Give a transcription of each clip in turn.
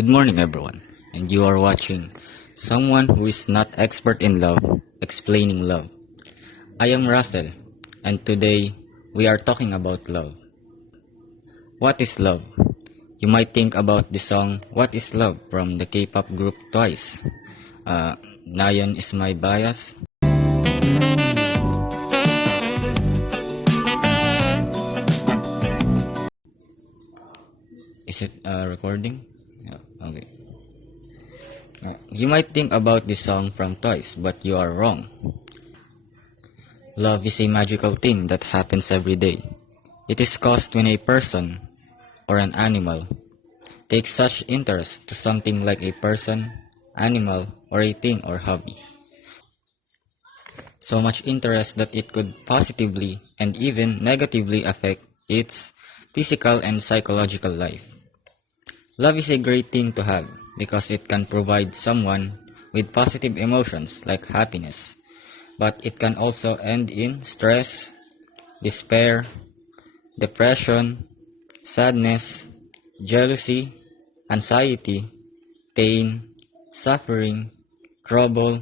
Good morning, everyone, and you are watching Someone Who is Not Expert in Love, Explaining Love. I am Russell, and today we are talking about love. What is love? You might think about the song What is Love from the K-pop group Twice. Nayeon is my bias. Is it recording? Yeah, okay. You might think about this song from Twice, but you are wrong. Love is a magical thing that happens every day. It is caused when a person or an animal takes such interest to something like a person, animal, or a thing or hobby. So much interest that it could positively and even negatively affect its physical and psychological life. Love is a great thing to have because it can provide someone with positive emotions like happiness, but it can also end in stress, despair, depression, sadness, jealousy, anxiety, pain, suffering, trouble,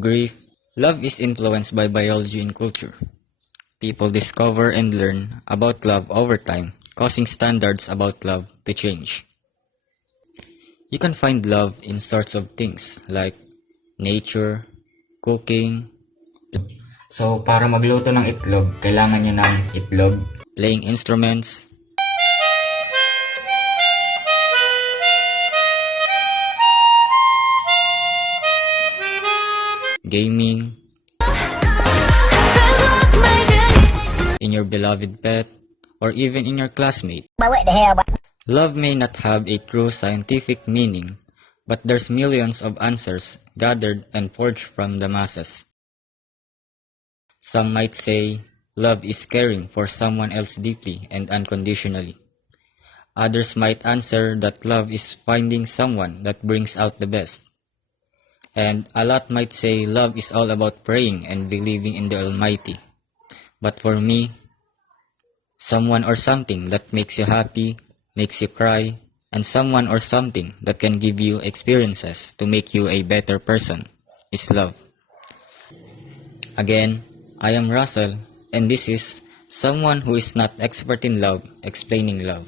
grief. Love is influenced by biology and culture. People discover and learn about love over time, causing standards about love to change. You can find love in sorts of things like nature, cooking. So, para magluto ng itlog, kailangan nyo ng itlog, playing instruments, gaming, in your beloved pet, or even in your classmate. Love may not have a true scientific meaning, but there's millions of answers gathered and forged from the masses. Some might say love is caring for someone else deeply and unconditionally. Others might answer that love is finding someone that brings out the best. And a lot might say love is all about praying and believing in the Almighty. But for me, someone or something that makes you happy, makes you cry, and someone or something that can give you experiences to make you a better person is love. Again, I am Russell, and this is Someone Who is Not Expert in Love, Explaining Love.